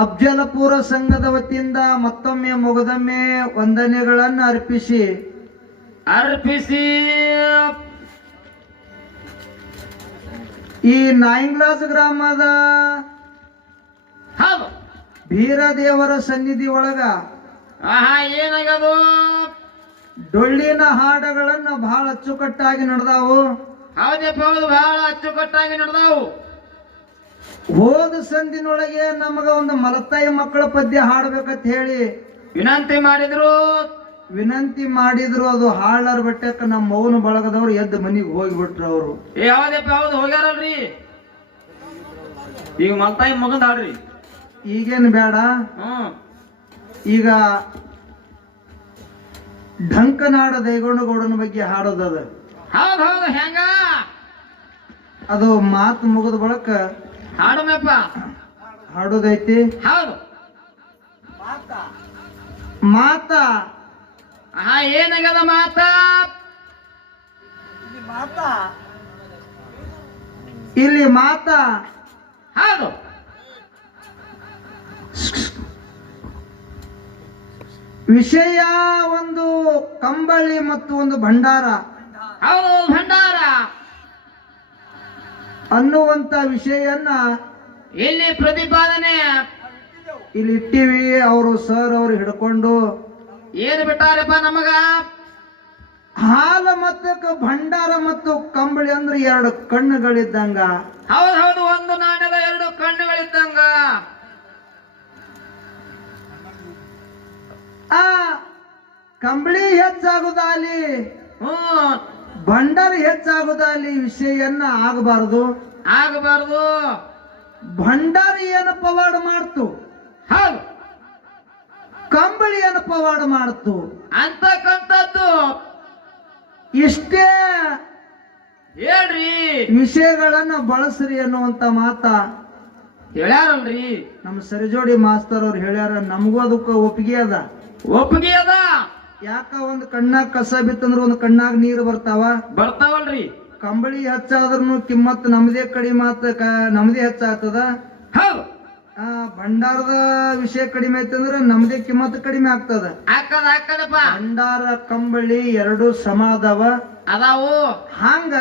ಅಫ್ಜಲಪುರ ಸಂಘದ ವತಿಯಿಂದ ಮತ್ತೊಮ್ಮೆ ಮುಗದೊಮ್ಮೆ ವಂದನೆಗಳನ್ನು ಅರ್ಪಿಸಿ ಈ ನಾಯಿಂಗ್ಲಾಸ್ ಗ್ರಾಮದ ಬೀರದೇವರ ಸನ್ನಿಧಿ ಒಳಗ ಏನಾಗದು ಡೊಳ್ಳಿನ ಹಾಡುಗಳನ್ನ ಬಹಳ ಅಚ್ಚುಕಟ್ಟಾಗಿ ನಡೆದಾವು. ಹೌದಪ್ಪ ಹೌದು, ಬಹಳ ಅಚ್ಚುಕಟ್ಟಾಗಿ ನಡೆದಾವು. ಹೋದ ಸಂದಿನೊಳಗೆ ನಮಗ ಒಂದು ಮಲತಾಯಿ ಮಕ್ಕಳ ಪದ್ಯ ಹಾಡ್ಬೇಕಂತ ಹೇಳಿ ವಿನಂತಿ ಮಾಡಿದ್ರು. ಅದು ಹಾಳಾರ್ ಬೆಟ್ಟಕ್ಕ ನಮ್ಮ ಮೌನ ಬಳಗದವ್ರು ಎದ್ದು ಮನಿಗೆ ಹೋಗಿಬಿಟ್ರು. ಅವರು ಹೌದಪ್ಪ ಹೌದು, ಹೋಗ್ಯಾರಲ್ರಿ. ಈಗ ಮಲತಾಯಿ ಮಗಂದ ಹಾಡ್ರಿ. ಈಗೇನು ಬೇಡ, ಈಗ ಢಂಕನಾಡ ದೈಗೊಂಡಗೌಡನ ಬಗ್ಗೆ ಹಾಡೋದದ. ಹೌದು, ಹೆಂಗ ಅದು ಮಾತು ಮುಗಿದ ಬಳಕ ಹಾಡೋಣಪ್ಪ. ಹಾಡೋದೈತಿ. ಹೌದು, ಮಾತ ಏನಾಗದ ಇಲ್ಲಿ ಮಾತ. ಹೌದು, ವಿಷಯ ಒಂದು ಕಂಬಳಿ ಮತ್ತು ಒಂದು ಭಂಡಾರ. ಹೌದು, ಭಂಡಾರ ಅನ್ನುವಂತ ವಿಷಯನ್ನ ಇಲ್ಲಿ ಪ್ರತಿಪಾದನೆ ಇಲ್ಲಿ ಇಟ್ಟಿವಿ. ಅವರು ಸರ್ ಅವರು ಹಿಡ್ಕೊಂಡು ಏನು ಬಿಟ್ಟಾರಪ್ಪ ನಮಗ? ಹಾಲ ಮತ್ತು ಭಂಡಾರ ಮತ್ತು ಕಂಬಳಿ ಅಂದ್ರೆ ಎರಡು ಕಣ್ಣುಗಳಿದ್ದಂಗ. ಹೌದು, ಒಂದು ನಾಣ್ಯದ ಎರಡು ಕಣ್ಣುಗಳಿದ್ದಂಗ. ಆ ಕಂಬಳಿ ಹೆಚ್ಚಾಗುದಾಲಿ, ಭಂಡಾರ ಹೆಚ್ಚಾಗುದಾಲಿ ವಿಷಯನ್ನ ಆಗಬಾರದು. ಭಂಡಾರ ಏನು ಪವಾಡ ಮಾಡ್ತು, ಹೌದು, ಕಂಬಳಿ ಏನು ಪವಾಡ ಮಾಡ್ತು ಅಂತಕ್ಕಂಥದ್ದು ಇಷ್ಟೇ ಹೇಳ್ರಿ. ವಿಷಯಗಳನ್ನ ಬಳಸ್ರಿ ಅನ್ನುವಂತ ಮಾತ ಹೇಳ್ಯಾರಲ್ರಿ ನಮ್ಮ ಸರಿಜೋಡಿ ಮಾಸ್ತರ್ ಅವ್ರು ಹೇಳ್ಯಾರ. ನಮಗೂ ಅದಕ್ಕ ಒಪ್ಪಿಗೆ ಅದ. ಯಾಕ ಒಂದ್ ಕಣ್ಣಾಗ ಕಸ ಬಿತ್ತಂದ್ರ ಒಂದ್ ಕಣ್ಣಾಗ ನೀರು ಬರ್ತಾವಲ್ರಿ. ಕಂಬಳಿ ಹೆಚ್ಚಾದ್ರೂ ಕಿಮ್ಮತ್ ನಮ್ದೇ ಕಡಿಮೆ ನಮ್ದೇ ಹೆಚ್ಚಾಗ್ತದ. ಭಂಡಾರದ ವಿಷಯ ಕಡಿಮೆ ಐತಂದ್ರ ನಮ್ದೇ ಕಿಮ್ಮತ್ ಕಡಿಮೆ ಆಗ್ತದ. ಭಂಡಾರ ಕಂಬಳಿ ಎರಡು ಸಮ ಅದಾವು. ಹಂಗ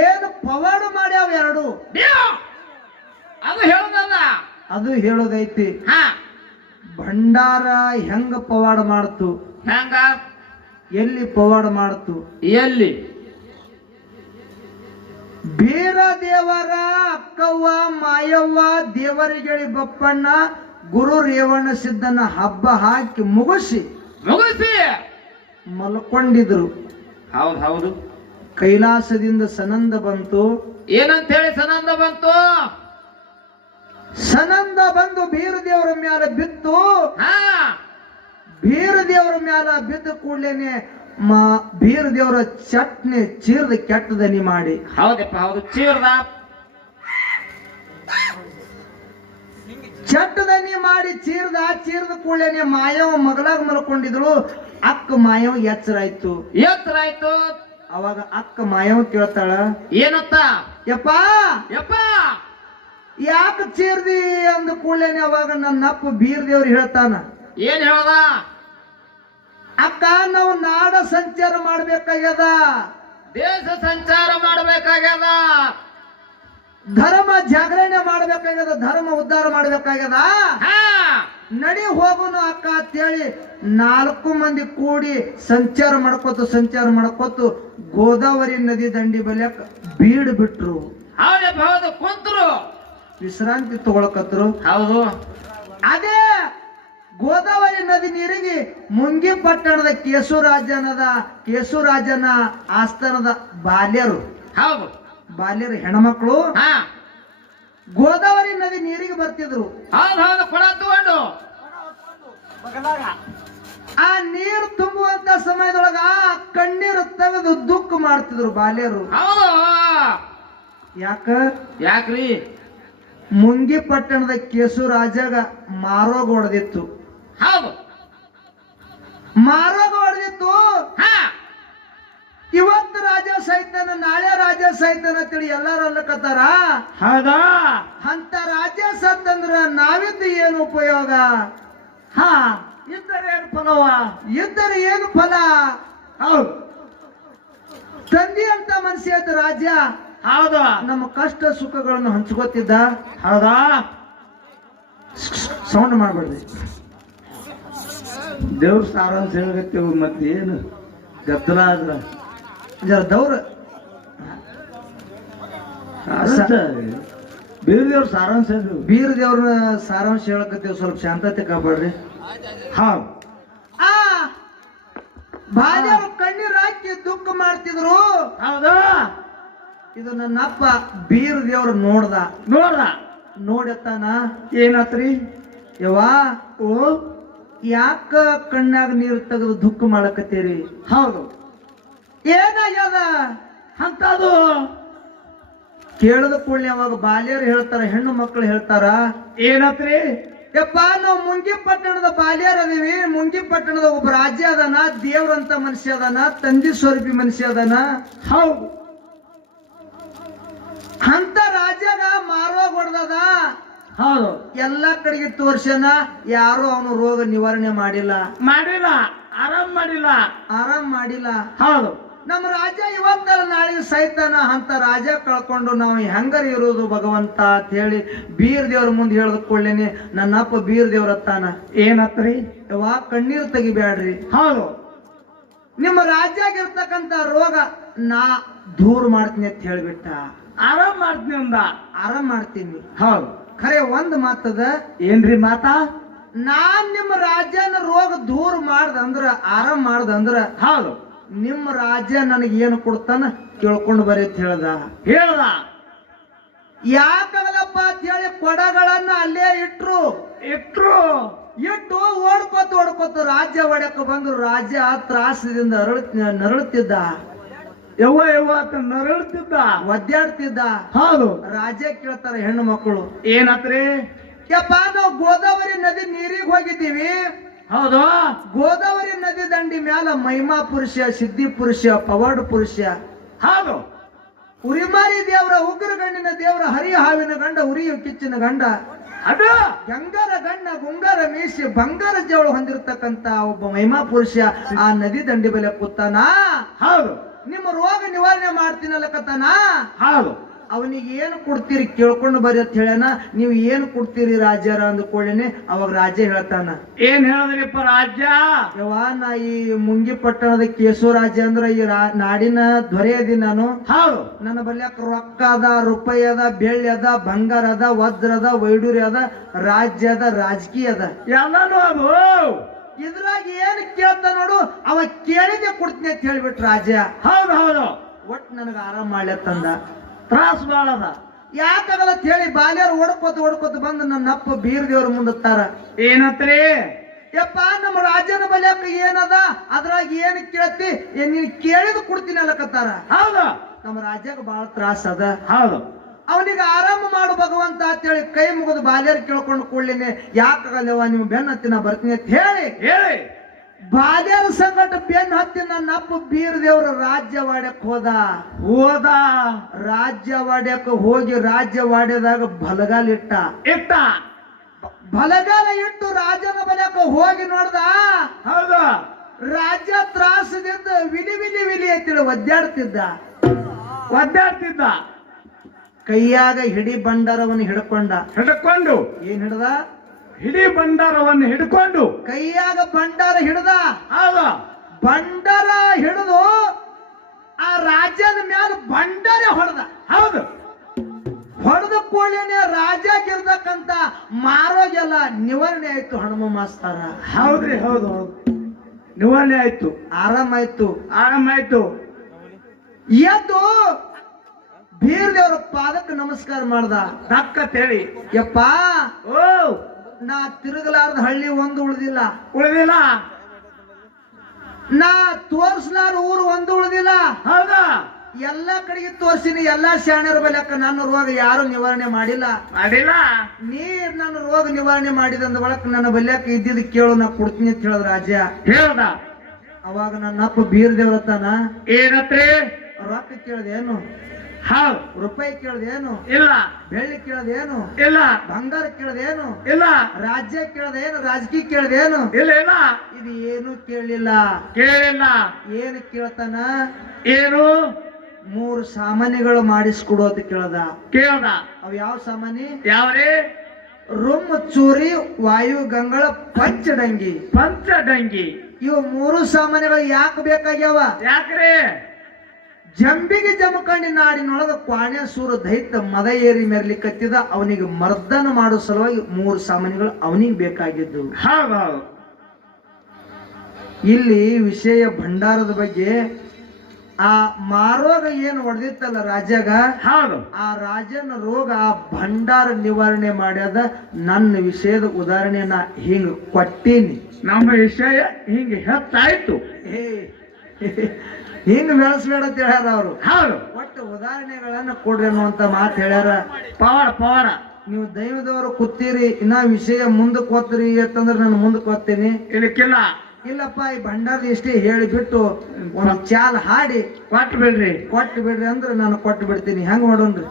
ಏನು ಪವಾಡ ಮಾಡ್ಯಾವ ಎರಡು, ಅದು ಹೇಳೋದೈತಿ. ಭಂಡಾರ ಹೆಂಗ ಪವಾಡ ಮಾಡ್ತು, ಎಲ್ಲಿ ಪವಾಡ ಮಾಡ್ತು, ಎಲ್ಲಿ ಬೀರದೇವರ ಅಕ್ಕವ್ವ ಮಾಯವ್ವ ದೇವರಿಗೇಳಿ ಬಪ್ಪಣ್ಣ ಗುರು ರೇವಣ್ಣ ಸಿದ್ದನ ಹಬ್ಬ ಹಾಕಿ ಮುಗಿಸಿ ಮಲ್ಕೊಂಡಿದ್ರು. ಹೌದು, ಕೈಲಾಸದಿಂದ ಸನಂದ ಬಂತು. ಏನಂತ ಹೇಳಿ ಸನಂದ ಬಂತು? ಸನಂದ ಬಂದು ಬೀರದೇವರ ಮ್ಯಾಲ ಬಿತ್ತು. ಬೀರದೇವರ ಮ್ಯಾಲ ಬಿದ್ದ ಕೂಡ್ಲೇನೆ ಬೀರದೇವರ ಚಟ್ನಿ ಚೀರ್ದ ಕೆಟ್ಟದನಿ ಮಾಡಿ. ಹೌದಪ್ಪ ಹೌದು, ಚಟ್ಟದನಿ ಮಾಡಿ ಚೀರ್ದ ಕೂಡ್ಲೇನೆ ಮಾಯವ ಮಗಳಾಗ ಮಲ್ಕೊಂಡಿದ್ರು. ಅಕ್ಕ ಮಾಯವ ಎಚ್ಚರಾಯ್ತು. ಅವಾಗ ಅಕ್ಕ ಮಾಯವ ಕೇಳ್ತಾಳ, ಏನತ್ತ? ಯಪ್ಪ ಯಾಕೆ ಚೀರ್ದಿ ಅಂದ ಕೂಡ್ಲೇನೆ ಅವಾಗ ನನ್ನ ಅಪ್ಪ ಬೀರದೇವ್ರು ಹೇಳ್ತಾನ, ಏನ್ ಹೇಳ್ದ? ಅಕ್ಕ ನಾವು ನಾಡ ಸಂಚಾರ ಮಾಡ್ಬೇಕಾಗ್ಯದ, ದೇಶ ಸಂಚಾರ ಮಾಡ್ಬೇಕಾಗ್ಯದ, ಧರ್ಮ ಜಾಗರಣೆ ಮಾಡ್ಬೇಕಾಗ್ಯದ, ಧರ್ಮ ಉದ್ಧಾರ ಮಾಡ್ಬೇಕಾಗ್ಯದ. ನಡಿ ಹೋಗುನು ಅಕ್ಕ ಅಂತೇಳಿ 4 ಮಂದಿ ಕೂಡಿ ಸಂಚಾರ ಮಾಡ್ಕೋತು ಗೋದಾವರಿ ನದಿ ದಂಡಿ ಬಲ್ಯಕ್ ಬೀಡ್ ಬಿಟ್ರು. ಹೌದು, ಕುಂತ್ರು ವಿಶ್ರಾಂತಿ ತಗೊಳಕತ್ರು. ಹೌದು, ಅದೇ ಗೋದಾವರಿ ನದಿ ನೀರಿಗೆ ಮುಂಗಿ ಪಟ್ಟಣದ ಕೇಸುರಾಜನ ಆಸ್ಥಾನದ ಬಾಲ್ಯರು ಹೆಣ್ಮಕ್ಳು ಗೋದಾವರಿ ನದಿ ನೀರಿಗೆ ಬರ್ತಿದ್ರು. ಕೊಡ ತಗೊಂಡು ಆ ನೀರು ತುಂಬುವಂತ ಸಮಯದೊಳಗ ಕಣ್ಣೀರು ತೆಗೆದು ದುಃಖ ಮಾಡ್ತಿದ್ರು ಬಾಲ್ಯರು. ಯಾಕ್ರಿ? ಮುಂಗಿ ಪಟ್ಟಣದ ಕೇಸುರಾಜಾಗ ಮಾರೋಗ ಹೊಡೆದಿತ್ತು. ಮಾರೋಗ ಹೊಡೆದಿತ್ತು. ಇವತ್ತು ರಾಜ ಸಾಯ್ತಾನ ನಾಳೆ ರಾಜ ಸಾಯ್ತಾನ ಅಂತೇಳಿ ಎಲ್ಲಾರು ಅಲ್ಲಕತ್ತಾರ. ಹೌದಾ? ಅಂತ ರಾಜ ಸತ್ತಂದ್ರ ನಾವಿದ್ದ ಏನು ಉಪಯೋಗ? ಹಾ, ಇದ್ದರೆ ಏನು ಫಲವ? ಇದ್ದರೆ ಏನು ಫಲ? ಹೌದು. ತಂದಿ ಅಂತ ಮನುಷ್ಯ ಇದ್ದ ರಾಜ ಹೌದಾ? ನಮ್ಮ ಕಷ್ಟ ಸುಖಗಳನ್ನು ಹಂಚ್ಕೋತಿದ್ದ. ಹೌದಾ? ಸೌಂಡ್ ಮಾಡ್ಬೇಡ್ರಿ. ದೇವ್ರ ಸಾರಾಂಶ ಹೇಳಕತ್ತೇವು, ಮತ್ತೆ ಏನು ಗದ್ದಲ ಆದ್ರ ಜರ ದೌರ ಬೇರೆ ದೇವ್ರ ಸಾರಾಂಶ ಇದು. ಬೀರ್ ದೇವ್ರ ಸಾರಾಂಶ ಹೇಳಕತ್ತೀವಿ, ಸ್ವಲ್ಪ ಶಾಂತತೆ ಕಾಪಾಡ್ರಿ. ಹೌದು. ಆ ಬಾಲ್ಯವ ಕಣ್ಣೀರ್ ಹಾಕಿ ದುಃಖ ಮಾಡ್ತಿದ್ರು. ಹೌದಾ? ಇದು ನನ್ನ ಅಪ್ಪ ಬೀರ್ ದೇವ್ರ ನೋಡ್ದ. ನೋಡತ್ತಾನ, ಏನತ್ರಿ? ಯವ್ವಾ ಓ, ಯಾಕ ಕಣ್ಣಾಗ ನೀರು ತೆಗೆದು ದುಃಖ ಮಾಡಕತ್ತೀರಿ? ಹೌದು. ಏನಾಗ್ಯದ ಅಂತದು ಕೇಳದ ಕೂಡಲೇ ಅವಾಗ ಬಾಲ್ಯರು ಹೇಳ್ತಾರ, ಹೆಣ್ಣು ಮಕ್ಕಳು ಹೇಳ್ತಾರ, ಏನತ್ರಿ? ಯಪ್ಪ ನಾವು ಮುಂಗಿ ಪಟ್ಟಣದ ಬಾಲ್ಯರ್ ಅದೀವಿ. ಮುಂಗಿ ಪಟ್ಟಣದ ಒಬ್ಬ ರಾಜ್ಯ ಅದಾನ, ದೇವ್ರಂತ ಮನುಷ್ಯ ಅದಾನ, ತಂದಿ ಸ್ವರೂಪಿ ಮನುಷ್ಯ ಅದಾನ. ಹೌದು. ಅಂತ ರಾಜ್ಯಾಗ ಮಾರುವಾಗ ಹೊಡ್ದದ. ಹೌದು. ಎಲ್ಲಾ ಕಡೆಗೆ ತೋರ್ಸನ, ಯಾರು ಅವನು ರೋಗ ನಿವಾರಣೆ ಮಾಡಿಲ್ಲ, ಆರಾಮ್ ಮಾಡಿಲ್ಲ. ಹೌದು. ನಮ್ಮ ರಾಜ ಇವತ್ತಲ್ಲ ನಾಳೆಗೆ ಸೈತಾನ. ಅಂತ ರಾಜ ಕಳ್ಕೊಂಡು ನಾವು ಹೆಂಗರ ಇರೋದು ಭಗವಂತ ಅಂತ ಹೇಳಿ ಬೀರ್ ದೇವ್ರ ಮುಂದೆ ಹೇಳ್ದ ಕೊಳ್ಳೇನೆ ನನ್ನಪ್ಪ ಬೀರ್ ದೇವ್ರ ಅತ್ತಾನ, ಏನತ್ರಿ? ಯವ್ವಾ ಕಣ್ಣೀರ್ ತೆಗಿಬ್ಯಾಡ್ರಿ. ಹೌದು. ನಿಮ್ಮ ರಾಜ್ಯಾಗ ಇರ್ತಕ್ಕಂತ ರೋಗ ನಾ ದೂರ ಮಾಡ್ತೀನಿ ಅಂತ ಹೇಳ್ಬಿಟ್ಟ. ಆರಾಮ್ ಮಾಡ್ತೀನಿ ಅಂದ. ಆರಾಮ್ ಮಾಡ್ತೀನಿ. ಹೌದು. ಖರೆ ಒಂದ್ ಮಾತದ, ಏನ್ರಿ ಮಾತಾ? ನಾನ್ ನಿಮ್ಮ ರಾಜ್ಯನ ರೋಗ ದೂರ ಮಾಡ್ದಂದ್ರ, ಆರಾಮ್ ಮಾಡ್ದಂದ್ರ, ಹೌದು, ನಿಮ್ಮ ರಾಜ್ಯ ನನಗೆ ಏನು ಕೊಡ್ತಾನ ಕೇಳ್ಕೊಂಡು ಬರೀ ಅಂತ ಹೇಳ್ದ. ಯಾಕಾಗಲ್ಲಪ್ಪ ಅಂತ ಹೇಳಿ ಕೊಡಗಳನ್ನ ಅಲ್ಲೇ ಇಟ್ರು. ಇಟ್ಟು ಓಡ್ಕೋತ ರಾಜ್ಯ ಒಡಕ ಬಂದ್ರು. ರಾಜ್ಯ ತ್ರಾಸದಿಂದ ನರಳುತ್ತಿದ್ದ, ಯವ್ವ ಅಂತ ನರಳುತ್ತಿದ್ದ, ಒದ್ದಾಡ್ತಿದ್ದ. ಹೌದು. ರಾಜ್ಯ ಕೇಳ್ತಾರ ಹೆಣ್ಣು ಮಕ್ಕಳು, ಏನತ್ರಿ? ಯಪ್ಪ ನಾವು ಗೋದಾವರಿ ನದಿ ನೀರಿಗೆ ಹೋಗಿದ್ದೀವಿ. ಹೌದು. ಗೋದಾವರಿ ನದಿ ದಂಡಿ ಮ್ಯಾಲ ಮಹಿಮಾ ಪುರುಷ, ಸಿದ್ಧಿ ಪುರುಷ, ಪವಾಡ ಪುರುಷ, ಹೌದು, ಉರಿಮಾರಿ ದೇವರ, ಉಗ್ರ ಗಂಡಿನ ದೇವರ, ಹರಿ ಹಾವಿನ ಗಂಡ, ಉರಿಯು ಕಿಚ್ಚಿನ ಗಂಡ, ಅದು ಗಂಗಾರ ಗಣ್ಣ, ಗುಂಗಾರ ಮೀಸಿ, ಬಂಗಾರ ಜವಳು ಹೊಂದಿರತಕ್ಕಂತ ಒಬ್ಬ ಮಹಿಮಾ ಪುರುಷ ಆ ನದಿ ದಂಡಿ ಬೆಲೆ ಕೂತಾನ. ಹೌದು. ನಿಮ್ಮ ರೋಗ ನಿವಾರಣೆ ಮಾಡ್ತೀನಲ್ಲಕತ್ತಾನ. ಹೌದು. ಅವನಿಗೆ ಏನು ಕೊಡ್ತೀರಿ ಕೇಳ್ಕೊಂಡು ಬರ್ರಿ ಅಂತ ಹೇಳ್ಯಾನ. ನೀವು ಏನು ಕೊಡ್ತೀರಿ ರಾಜ್ಯರ ಅಂದ್ಕೊಳ್ಳೇನೆ. ಅವಾಗ ರಾಜ್ಯ ಹೇಳ್ತಾನ, ಏನ್ ಹೇಳಿದ್ರಿಪ್ಪ ರಾಜ್ಯ? ಯವ್ವಾ ನಾ ಈ ಮುಂಗಿ ಪಟ್ಟಣದ ಕೇಸು ರಾಜ್ಯ ಅಂದ್ರ ಈ ನಾಡಿನ ದೊರೆ ಅದಿ ನಾನು. ಹೌದು. ನನ್ನ ಬಲ್ಯಾಕ ರೊಕ್ಕ ಅದ, ರೂಪಾಯಿ ಅದ, ಬೆಳ್ಳಿ ಅದ, ಬಂಗಾರ ಅದ, ವಜ್ರ ಅದ, ವೈಡೂರ್ಯ ಅದ, ರಾಜ್ಯ ಅದ, ರಾಜಕೀಯ ಅದ, ಎಲ್ಲಾನು ಅದು. ಇದ್ರಾಗ ಏನ್ ಕೇಳ್ತ ನೋಡು, ಅವ ಕೇಳಿದೆ ಕೊಡ್ತೀನಿ ಅಂತ ಹೇಳ್ಬಿಟ್ರ ರಾಜ್ಯ. ಹೌದು. ಒಟ್ ನನಗ ಆರಾಮ್ ಮಾಡ್ಲತ್ತಂದ. ತ್ರಾಸ ಬಾಳದ. ಯಾಕಾಗಲ್ಲ ಅಂತ ಹೇಳಿ ಬಾಲ್ಯರು ಓಡ್ಕೋತ ಬಂದು ನನ್ನ ಅಪ್ಪ ಬೀರ್ ದೇವ್ರ ಮುಂದತ್ತಾರ. ಏನತ್ರಿ? ಯಪ್ಪ ನಮ್ಮ ರಾಜ್ಯದ ಬಲ್ಯಾಕ ಏನದ, ಅದ್ರಾಗ ಏನ್ ಕೇಳ್ತಿ, ನೀನ್ ಕೇಳಿದ ಕೊಡ್ತೀನಿ ಅಲ್ಲಕತ್ತಾರ. ಹೌದು. ನಮ್ಮ ರಾಜ್ಯಾಗ ಬಹಳ ತ್ರಾಸ ಅದ. ಹೌದು. ಅವನಿಗೆ ಆರಾಮ ಮಾಡು ಭಗವಂತ ಅಂತ ಹೇಳಿ ಕೈ ಮುಗಿದು ಬಾಲ್ಯರು ಕೇಳ್ಕೊಂಡು ಕೂಡ್ಲೇನೆ, ಯಾಕಾಗಲ್ಲವ ನಿಮ್ಮ ಬೆನ್ನ ಹತ್ತಿ ನಾ ಬರ್ತೀನಿ ಅಂತ ಹೇಳಿ ಬಾಲ್ಯರ ಸಂಗಟ ಬೆನ್ನು ಹತ್ತಿ ನನ್ನ ಅಪ್ಪ ಬೀರ್ ದೇವ್ರ ರಾಜ್ಯವಾಡ್ಯಕ್ ಹೋದ. ರಾಜ್ಯವಾಡ್ಯಕ್ಕೆ ಹೋಗಿ ರಾಜ್ಯವಾಡ್ಯದಾಗ ಬಲಗಾಲ ಇಟ್ಟ. ಬಲಗಾಲ ಇಟ್ಟು ರಾಜನ ಬಲ್ಯಾಕ ಹೋಗಿ ನೋಡ್ದ. ಹೌದು. ರಾಜ್ಯ ತ್ರಾಸದಿಂದ ವಿಲಿ ಅಂತೇಳಿ ಒದ್ದಾಡ್ತಿದ್ದ. ಕೈಯಾಗ ಹಿಡಿ ಬಂಡಾರವನ್ನು ಹಿಡ್ಕೊಂಡು ಏನ್ ಹಿಡ್ದ? ಹಿಡಿ ಬಂಡಾರವನ್ನು ಹಿಡ್ಕೊಂಡು ಕೈಯಾಗ ಬಂಡಾರ ಹಿಡ್ದ. ಹೌದು. ಬಂಡಾರ ಹಿಡಿದು ಆ ರಾಜ್ಯದ ಮ್ಯಾಲ ಬಂಡಾರ ಹೊಡೆದ. ಹೌದು. ಹೊಡೆದ ಕೂಡಲೇನೆ ರಾಜ್ಯಾಗಿರ್ತಕ್ಕಂತ ಮಾರೋಗೆಲ್ಲ ನಿವಾರಣೆ ಆಯ್ತು. ಹನುಮ ಮಾಸ್ತರ. ಹೌದ್ರಿ. ಹೌದು. ನಿವಾರಣೆ ಆಯ್ತು. ಆರಾಮಾಯ್ತು. ಎದ್ದು ಬೀರ್ ದೇವ್ರ ಪಾದಕ್ಕೆ ನಮಸ್ಕಾರ ಮಾಡ್ದ. ದಕ್ಕತ್ತೇಳಿ, ಯಪ್ಪ ಓ ನಾ ತಿರುಗಲಾರ್ದ ಹಳ್ಳಿ ಒಂದು ಉಳಿದಿಲ್ಲ, ನಾ ತೋರ್ಸ್ಲಾರ ಊರು ಒಂದು ಉಳಿದಿಲ್ಲ. ಹೌದಾ? ಎಲ್ಲಾ ಕಡೆಗೆ ತೋರ್ಸಿನಿ. ಎಲ್ಲಾ ಶಾಣ್ಯರ ಬಲ್ಯಾಕ ನನ್ನ ರೋಗ ಯಾರು ನಿವಾರಣೆ ಮಾಡಿಲ್ಲ. ನೀ ನನ್ನ ರೋಗ ನಿವಾರಣೆ ಮಾಡಿದಂದ ಬಳಕ ನನ್ನ ಬಲ್ಯಾಕ ಇದ್ದಿದ್ ಕೇಳು, ನಾ ಕೊಡ್ತೀನಿ ಅಂತ ಹೇಳಿದ ರಾಜ್ಯ. ಹೇಳ್ದ. ಅವಾಗ ನನ್ನ ಅಪ್ಪ ಬೀರ್ ದೇವ್ರತಾನ, ಏನತ್ರಿ? ರೊಕ್ಕ ಕೇಳ್ದೇನು? ಹೌದು. ರೂಪಾಯಿ ಕೇಳ್ದೇನು? ಇಲ್ಲ ಬೆಳ್ಳಿ ಕೇಳ್ದೇನು? ಇಲ್ಲ ಬಂಗಾರ ಕೇಳ್ದೇನು? ಇಲ್ಲ ರಾಜ್ಯ ಕೇಳ್ದೇನು? ರಾಜಕೀಯ ಕೇಳ್ದೇನು? ಇಲ್ಲ ಇಲ್ಲ ಇದು ಏನು ಕೇಳಲಿಲ್ಲ. ಕೇಳಿಲ್ಲ. ಏನು ಕೇಳ್ತಾನ? ಏನು? 3 ಸಾಮಾನ್ಯಗಳು ಮಾಡಿಸ್ಕೊಡೋದು ಕೇಳ್ದ. ಕೇಳ್ದ. ಅವ್ ಯಾವ ಸಾಮಾನಿ? ಯಾವ್ರಿ? ರುಮ್ ಚೂರಿ, ವಾಯು ಗಂಗಳ, ಪಂಚಡಂಗಿ. ಪಂಚಡಂಗಿ. ಇವು 3 ಸಾಮಾನ್ಯಗಳು ಯಾಕೆ ಬೇಕಾಗ್ಯಾವ? ಯಾಕ್ರಿ? ಜಂಬಿಗೆ ಜಮಖಂಡಿ ನಾಡಿನೊಳಗ ಕ್ವಾಣ್ಯ ಸೂರ ದೈತ್ಯ ಮದ ಏರಿ ಮೆರ್ಲಿಕ್ಕತ್ತಿದ. ಅವನಿಗೆ ಮರ್ದನ ಮಾಡೋ ಸಲುವಾಗಿ 3 ಸಾಮಾನ್ಯಗಳು ಅವನಿಗೆ ಬೇಕಾಗಿದ್ದು. ಹೌದು. ಇಲ್ಲಿ ವಿಷಯ ಭಂಡಾರದ ಬಗ್ಗೆ ಆ ಮಾರೋಗ ಏನು ಹೊಡೆದಿತ್ತಲ್ಲ ರಾಜ್ಯಾಗ, ಹೌದು. ಆ ರಾಜನ ರೋಗ ಆ ಭಂಡಾರ ನಿವಾರಣೆ ಮಾಡ್ಯದ. ನನ್ನ ವಿಷಯದ ಉದಾಹರಣೆನ ಹಿಂಗ ಕೊಟ್ಟೀನಿ. ನಮ್ಮ ವಿಷಯ ಹಿಂಗೆ ಹೆಚ್ಚಾಯ್ತು. ಹಿಂಗ ಬೆಳೆಸ್ಬೇಡ ಅಂತ ಹೇಳ್ಯಾರ ಅವರು. ಹೌದು. ಒಟ್ಟು ಉದಾಹರಣೆಗಳನ್ನ ಕೊಡ್ರಿ ಅನ್ನುವಂತ ಮಾತು ಹೇಳ್ಯಾರ. ಪವಾಡ. ನೀವು ದೈವದವರು ಕೂತೀರಿ, ಇನ್ನ ವಿಷಯ ಮುಂದಕ್ಕೆ ಓದ್ತೀರಿ ಅಂತಂದ್ರೆ ನಾನು ಮುಂದಕ್ಕೆ ಓದ್ತೀನಿ. ಇದಕ್ಕಿಲ್ಲ. ಇಲ್ಲಪ್ಪ ಈ ಭಂಡಾರದ ಎಷ್ಟೇ ಹೇಳಿಬಿಟ್ಟು ಒಂದು ಚಾಲ್ ಹಾಡಿ ಕೊಟ್ಟು ಬಿಡ್ರಿ. ಕೊಟ್ಟು ಬಿಡ್ರಿ ಅಂದ್ರೆ ನಾನು ಕೊಟ್ಟು ಬಿಡ್ತೀನಿ. ಹೆಂಗ್ ಮಾಡೋಣ್ರಿ?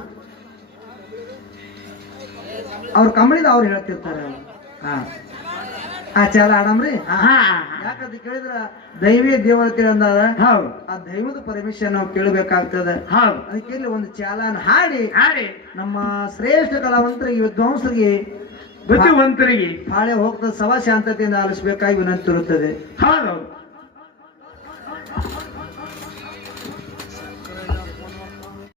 ಅವ್ರ ಕಂಬಳಿದ ಅವ್ರು ಹೇಳ್ತಿರ್ತಾರೆ. ಆ ಚಾಲ ಆಡಮ್ರಿ. ಯಾಕಂತ ಕೇಳಿದ್ರ ದೈವೀಯ ದೇವತೆ ಅಂದಾರ. ಹೌದು. ಆ ದೈವದ ಪರಮೇಶ್ವರ ನಾವು ಕೇಳಬೇಕಾಗ್ತದೆ. ಹೌದು. ಅದಕ್ಕೆ ಇಲ್ಲಿ ಒಂದು ಚಾಲನ ಹಾಡಿ ಹಾಡಿ ನಮ್ಮ ಶ್ರೇಷ್ಠ ಕಲಾವಂತರಿಗೆ, ವಿದ್ವಾಂಸರಿಗೆ, ಬುದ್ಧಿವಂತರಿಗೆ ಹಾಳೆ ಹೋಗ್ತದೆ ಸವಾ ಶಾಂತತೆಯಿಂದ ಆಲಿಸಬೇಕಾಗಿ ವಿನಂತಿರುತ್ತದೆ. ಹೌದು.